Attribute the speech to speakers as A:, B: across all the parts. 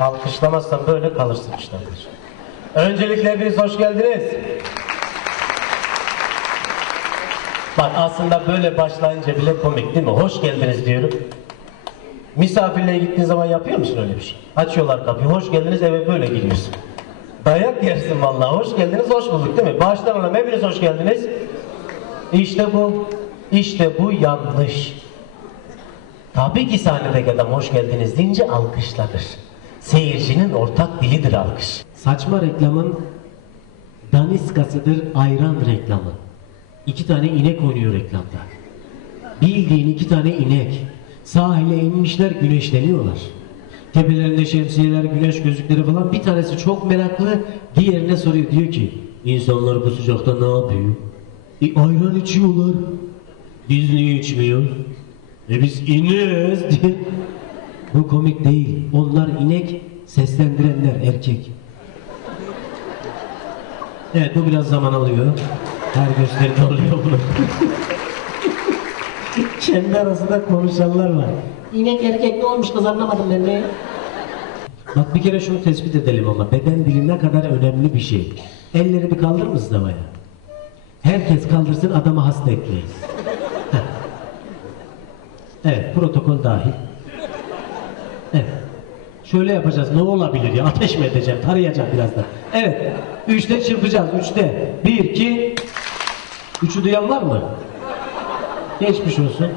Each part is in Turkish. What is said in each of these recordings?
A: Alkışlamazsan böyle kalırsın işte. Öncelikle hepiniz hoş geldiniz. Bak aslında böyle başlayınca bile komik değil mi? Hoş geldiniz diyorum. Misafirliğe gittiğin zaman yapıyor musun öyle bir şey? Açıyorlar kapıyı, hoş geldiniz eve böyle giriyorsun. Dayak yersin vallahi. Hoş geldiniz, hoş bulduk değil mi? Baştan alalım, hepiniz hoş geldiniz. İşte bu, işte bu yanlış. Tabii ki sahnedeki adam hoş geldiniz deyince alkışlanır. Seyircinin ortak dilidir alkış.
B: Saçma reklamın daniskasıdır ayran reklamı. İki tane inek oynuyor reklamda. Bildiğin iki tane inek. Sahile inmişler güneşleniyorlar. Tepelerinde şemsiyeler, güneş gözlükleri falan. Bir tanesi çok meraklı, diğerine soruyor. Diyor ki, insanlar bu sıcakta ne yapıyor? E ayran içiyorlar. Biz niye içmiyoruz? E biz ineriz diye. Bu komik değil. Onlar inek, seslendirenler erkek. Evet bu biraz zaman alıyor. Her gösteride oluyor bunu. Kendi arasında konuşanlar var. İnek erkek ne olmuş kız anlamadım ben ne? Bak bir kere şunu tespit edelim ama beden dili ne kadar önemli bir şey. Elleri bir kaldırır mısın havaya? Herkes kaldırsın adamı hasta etmeyiz. Evet protokol dahil. Şöyle yapacağız. Ne olabilir ya? Ateş mi edeceğim? Tarayacağım birazdan. Evet. Üçte çırpacağız. Üçte. Bir, iki. Üçü duyan var mı? Geçmiş olsun.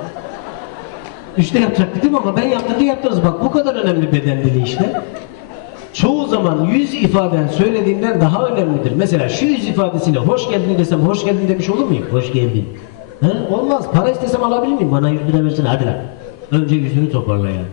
B: Üçte yapacaktık değil mi ama ben yaptım diye yaptınız. Bak bu kadar önemli beden dili işte. Çoğu zaman yüz ifaden söylediğinden daha önemlidir. Mesela şu yüz ifadesiyle hoş geldin desem hoş geldin demiş olur muyum? Hoş geldin. Ha? Olmaz. Para istesem alabilir miyim? Bana yüz lira versene hadi lan. Önce yüzünü toparla yani.